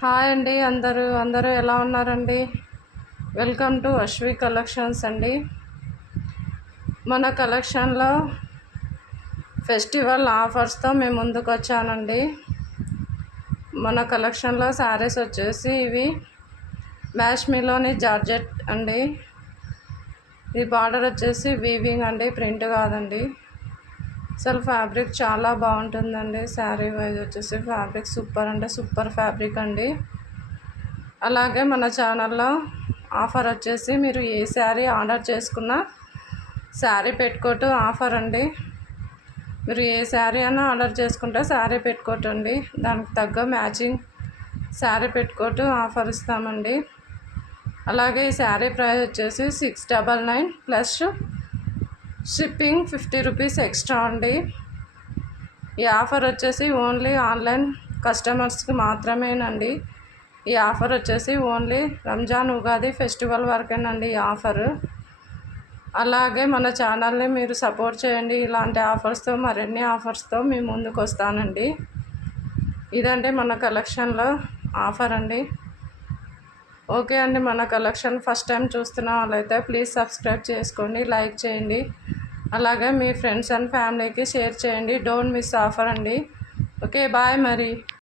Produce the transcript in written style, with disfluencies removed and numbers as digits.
Hi అండి, అందరూ ఎలా ఉన్నారండి? వెల్కమ్ టు అశ్వి కలెక్షన్స్ అండి. మన కలెక్షన్లో ఫెస్టివల్ ఆఫర్స్తో మేము ముందుకు వచ్చానండి. మన కలెక్షన్లో శారీస్ వచ్చేసి ఇవి మ్యాష్మీలోని జార్జెట్ అండి. ఈ బార్డర్ వచ్చేసి వీవింగ్ అండి, ప్రింట్ కాదండి. అసలు ఫ్యాబ్రిక్ చాలా బాగుంటుందండి. శారీ వైజ్ వచ్చేసి ఫ్యాబ్రిక్ సూపర్ అంటే సూపర్ ఫ్యాబ్రిక్ అండి. అలాగే మన ఛానల్లో ఆఫర్ వచ్చేసి మీరు ఏ శారీ ఆర్డర్ చేసుకున్నా శారీ పెట్టుకోటు ఆఫర్ అండి. మీరు ఏ శారీ అయినా ఆర్డర్ చేసుకుంటే శారీ పెట్టుకోటండి, దానికి తగ్గ మ్యాచింగ్ శారీ పెట్టుకోటు ఆఫర్ ఇస్తామండి. అలాగే ఈ శారీ ప్రైస్ వచ్చేసి 699 ప్లస్ షిప్పింగ్ 50 రూపీస్ ఎక్స్ట్రా అండి. ఈ ఆఫర్ వచ్చేసి ఓన్లీ ఆన్లైన్ కస్టమర్స్కి మాత్రమేనండి. ఈ ఆఫర్ వచ్చేసి ఓన్లీ రంజాన్ ఉగాది ఫెస్టివల్ వరకేనండి ఈ ఆఫరు. అలాగే మన ఛానల్ని మీరు సపోర్ట్ చేయండి. ఇలాంటి ఆఫర్స్తో మరిన్ని ఆఫర్స్తో మీ ముందుకు వస్తానండి. ఇదండి మన కలెక్షన్లో ఆఫర్ అండి. ఓకే అండి, మన కలెక్షన్ ఫస్ట్ టైం చూస్తున్న వాళ్ళైతే ప్లీజ్ సబ్స్క్రైబ్ చేసుకోండి, లైక్ చేయండి. అలాగే మీ ఫ్రెండ్స్ అండ్ ఫ్యామిలీకి షేర్ చేయండి. డోంట్ మిస్ ఆఫర్ అండి. ఓకే, బాయ్ మరి.